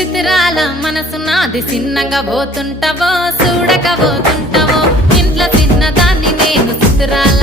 చిత్రాల మనసు నాది చిన్నగా పోతుంటావో చూడక పోతుంటావో ఇంట్లో చిన్నదాన్ని నేను చిత్రాల